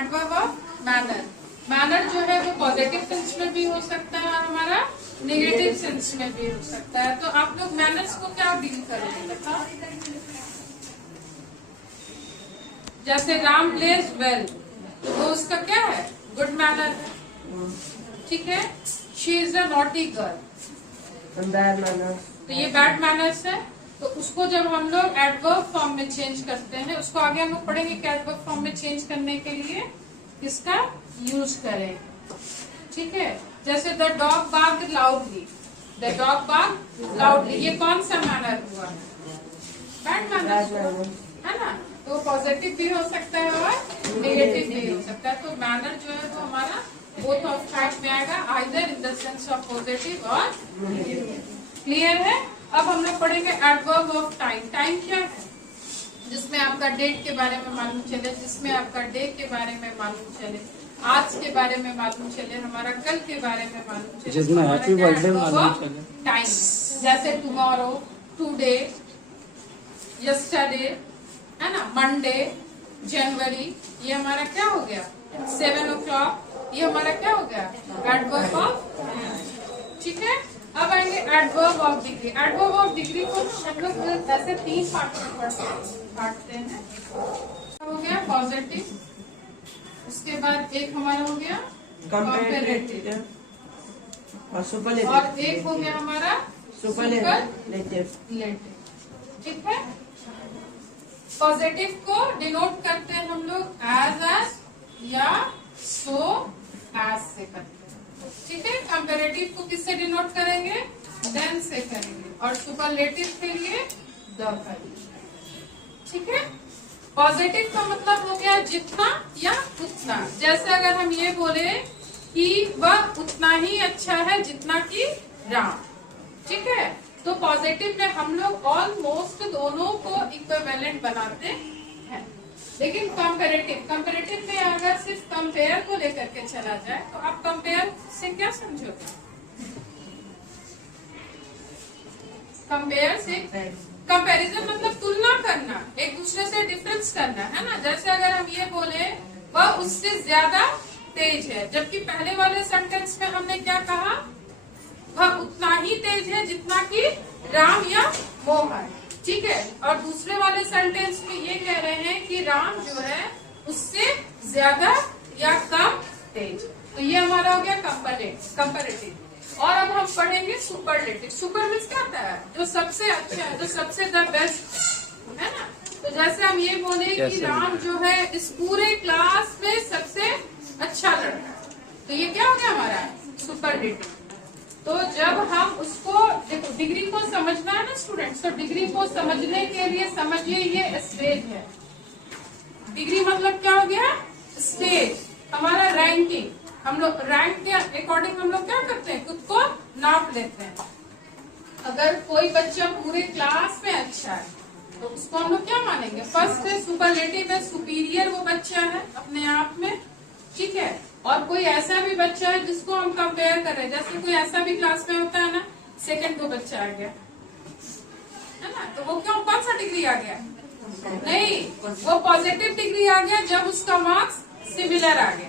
Adverb of manner. Manner जो है वो पॉजिटिव सेंस में भी हो सकता है और हमारा नेगेटिव सेंस में भी हो सकता है। तो आप लोग मैनर्स को क्या डील करोगे बताओ? जैसे राम प्लेज वेल, तो वो उसका क्या है? गुड मैनर है, ठीक है। She is a naughty girl, bad manner, तो ये बैड मैनर्स है। तो उसको जब हम लोग एडवर्ब फॉर्म में चेंज करते हैं, उसको आगे हम लोग पढ़ेंगे कि एडवर्ब फॉर्म में चेंज करने के लिए किसका यूज करें, ठीक है। जैसे the dog barked loudly, the dog barked loudly, ये कौन सा मैनर हुआ? बैड मैनर है ना। तो पॉजिटिव भी हो सकता है और नेगेटिव भी हो सकता है। तो मैनर जो है वो हमारा बोथ ऑफ टाइप में आएगा, either in the sense of positive और क्लियर है। अब हम लोग पढ़ेंगे एडवर्ब ऑफ टाइम। टाइम क्या है? जिसमें आपका डेट के बारे में मालूम चले, जिसमें आपका डे के बारे में मालूम चले, आज के बारे में मालूम चले, हमारा कल के बारे में मालूम चले, जिसमें हैप्पी बर्थडे मालूम चले। टाइम जैसे टुमारो, टुडे, यस्टरडे, है ना, मंडे, जनवरी, ये हमारा क्या हो गया? 7 o'clock, ये हमारा क्या हो गया? एडवर्ब ऑफ, ठीक है। अब आएंगे adverb of degree. Adverb of degree को हम लोग ऐसे 3 पार्ट में बांटते हैं। हो गया पॉजिटिव, उसके बाद एक हमारा हो गया कंपैरेटिव, और सुपरलेटिव, और एक हो गया हमारा सुपरलेटिव, ठीक है। पॉजिटिव को डिनोट करते हैं हम लोग एज या सो एज से करते हैं, ठीक है। कंपैरेटिव को किससे डिनोट करेंगे? देन से करेंगे, और सुपरलेटिव के लिए द करेंगे, ठीक है। पॉजिटिव का मतलब हो गया जितना या उतना। जैसे अगर हम ये बोले कि वह उतना ही अच्छा है जितना कि राम, ठीक है। तो पॉजिटिव में हम लोग ऑलमोस्ट दोनों को इक्विवेलेंट बनाते हैं। लेकिन कंपैरेटिव में अगर सिर्फ कंपेयर को लेकर के चला जाए, तो आप कंपेयर से क्या समझोगे? कंपेयर से कंपैरिजन मतलब तुलना करना, एक दूसरे से डिफरेंस करना, है ना। जैसे अगर हम ये बोले वह उससे ज्यादा तेज है, जबकि पहले वाले सेंटेंस में हमने क्या कहा? वह उतना ही तेज है जितना कि राम या मोहन, ठीक है। और दूसरे वाले सेंटेंस में ये कह रहे हैं कि राम जो है उससे ज्यादा या कम तेज। तो ये हमारा हो गया कंपैरेटिव। और अब हम पढ़ेंगे सुपरलेटिव। सुपर मीन्स क्या होता है? जो सबसे अच्छा है, जो सबसे द बेस्ट, है ना। तो जैसे हम ये बोले कि राम जो है इस पूरे क्लास में सबसे अच्छा लड़का है, तो ये क्या हो गया हमारा सुपरलेटिव। तो जब हम उसको देखो, डिग्री को समझना है ना स्टूडेंट्स, तो डिग्री को समझने के लिए समझिए ये स्टेज है। डिग्री मतलब क्या हो गया? स्टेज, हमारा रैंकिंग। हम लोग रैंक के अकॉर्डिंग हम लोग क्या करते हैं? खुद को नाप लेते हैं। अगर कोई बच्चा पूरे क्लास में अच्छा है, तो उसको हम लोग क्या मानेंगे? फर्स्ट है, सुपरलेटिव है, सुपीरियर वो बच्चा है अपने आप में, ठीक है। और कोई ऐसा भी बच्चा है जिसको हम कंपेयर कर रहे हैं, जैसे कोई ऐसा भी क्लास में होता है ना, सेकंड को बच्चा आ गया, है ना, तो वो क्यों, कौन सा डिग्री आ गया? नहीं, वो पॉजिटिव डिग्री आ गया जब उसका मार्क्स सिमिलर आ गया।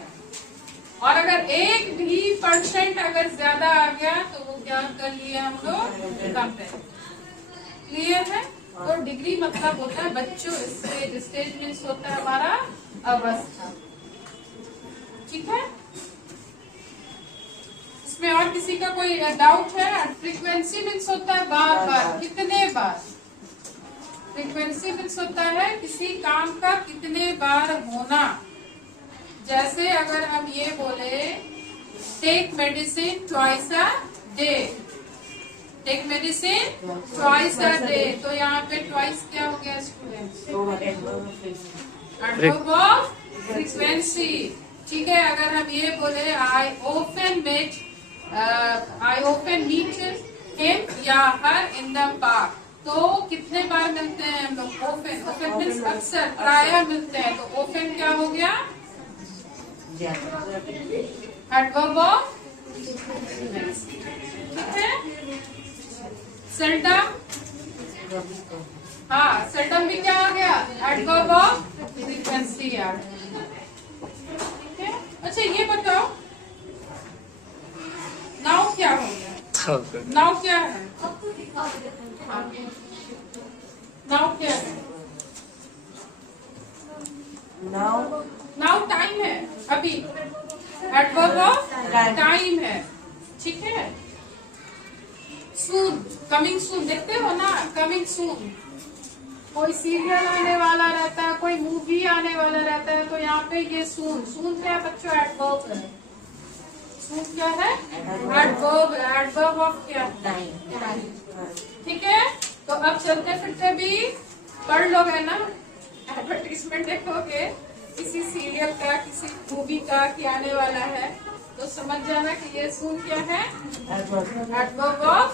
और अगर 1% अगर ज्यादा आ गया तो वो क्या कर लिए हम लोग? कंपेयर। क्लियर है? तो डिग्री मतलब होता है बच्चों, स्टेज, स्टेज मीन्स होता है हमारा अवस्था, ठीक है। इसमें और किसी का कोई डाउट है? फ्रीक्वेंसी मीन्स होता है बार बार, कितने बार। फ्रीक्वेंसी मीन्स होता है किसी काम का कितने बार होना। जैसे अगर हम ये बोले take medicine twice a day, take medicine twice a day, तो यहाँ पे ट्वाइस क्या हो गया स्टूडेंट्स? एडवर्ब ऑफ फ्रीक्वेंसी, ठीक है। अगर हम ये बोले आई ओपन मीट हिम या हर इन द पार्क, तो कितने बार मिलते हैं हम लोग? ओपन मीन्स अक्सर, प्रायः मिलते हैं, तो ओपन क्या हो गया? एडवर्ब ऑफ फ्रीक्वेंसी, ठीक है। सेल्डम, हाँ, सेल्डम भी क्या आ गया? एडवर्ब ऑफ फ्रीक्वेंसी आ गया। Okay. नाउ क्या है? नाउ क्या है? Now, नाउ टाइम है अभी, एडवर्ब ऑफ टाइम है, ठीक है। सून, कमिंग सून, देखते हो ना, कमिंग सून। कोई सीरियल आने वाला रहता है, कोई मूवी आने वाला रहता है, तो यहाँ पे ये सून, सून क्या है बच्चों? एडवर्ब है। सून क्या है? एडवर्ब, एडवर्ब ऑफ क्या? टाइम, ठीक है। तो अब चलते फिरते भी पढ़ लोगे ना, एडवर्टीजमेंट देखोगे किसी सीरियल का, किसी मूवी का कि आने वाला है, तो समझ जाना कि ये सून क्या है? Adverb of.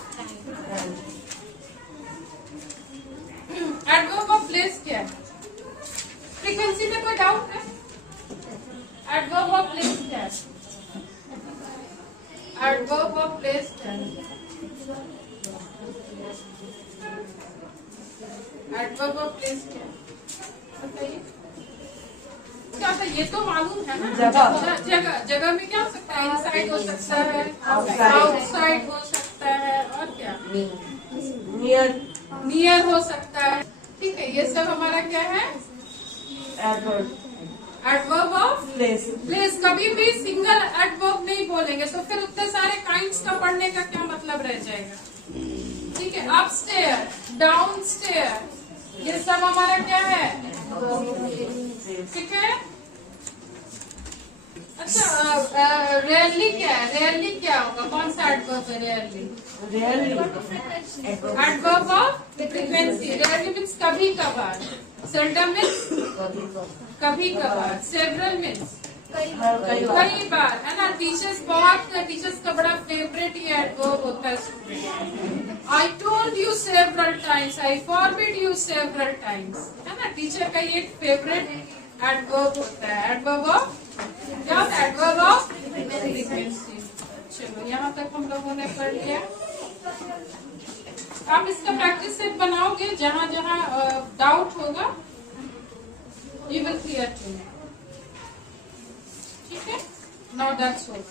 Adverb of place क्या है? फ्रीक्वेंसी में कोई डाउट है? एडवर्ब ऑफ प्लेस क्या है? एडवर्ब ऑफ प्लेस क्या है? एडवर्ब ऑफ प्लेस क्या है? बताइए क्या था? ये तो मालूम है ना, जगह, जगह में क्या हो सकता है? इनसाइड हो सकता है, आउटसाइड हो सकता है, और क्या? near, नियर हो सकता है, ठीक है। ये सब हमारा क्या है? adverb, adverb of place, place. कभी भी सिंगल एडवर्ब नहीं बोलेंगे, तो फिर उतने सारे काइंड्स का पढ़ने का क्या मतलब रह जाएगा, ठीक है। अपस्टेयर, डाउनस्टेयर, ये सब हमारा क्या है? ठीक है। अच्छा, रेयरली क्या है? रेयरली क्या होगा? कौन सा एडवर्ब है rarely? rarely, adverb of frequency. Rarely means कभी कभार, सेल्डम मीन्स कभी कभार, सेवरल मीन्स कई बार, है ना। टीचर्स का बड़ा फेवरेट ये एडवर्ब होता है। I told you several times, I forbid you several times, है ना। टीचर का ये एक फेवरेट एडवर्ब होता है। एडवर्ब ऑफ क्या होता है? Adverb of frequency. चलो यहाँ तक हम लोगों ने पढ़ लिया। आप इसका प्रैक्टिस सेट बनाओगे, जहाँ जहाँ डाउट होगा you will clear to me, ठीक है। Now that's all.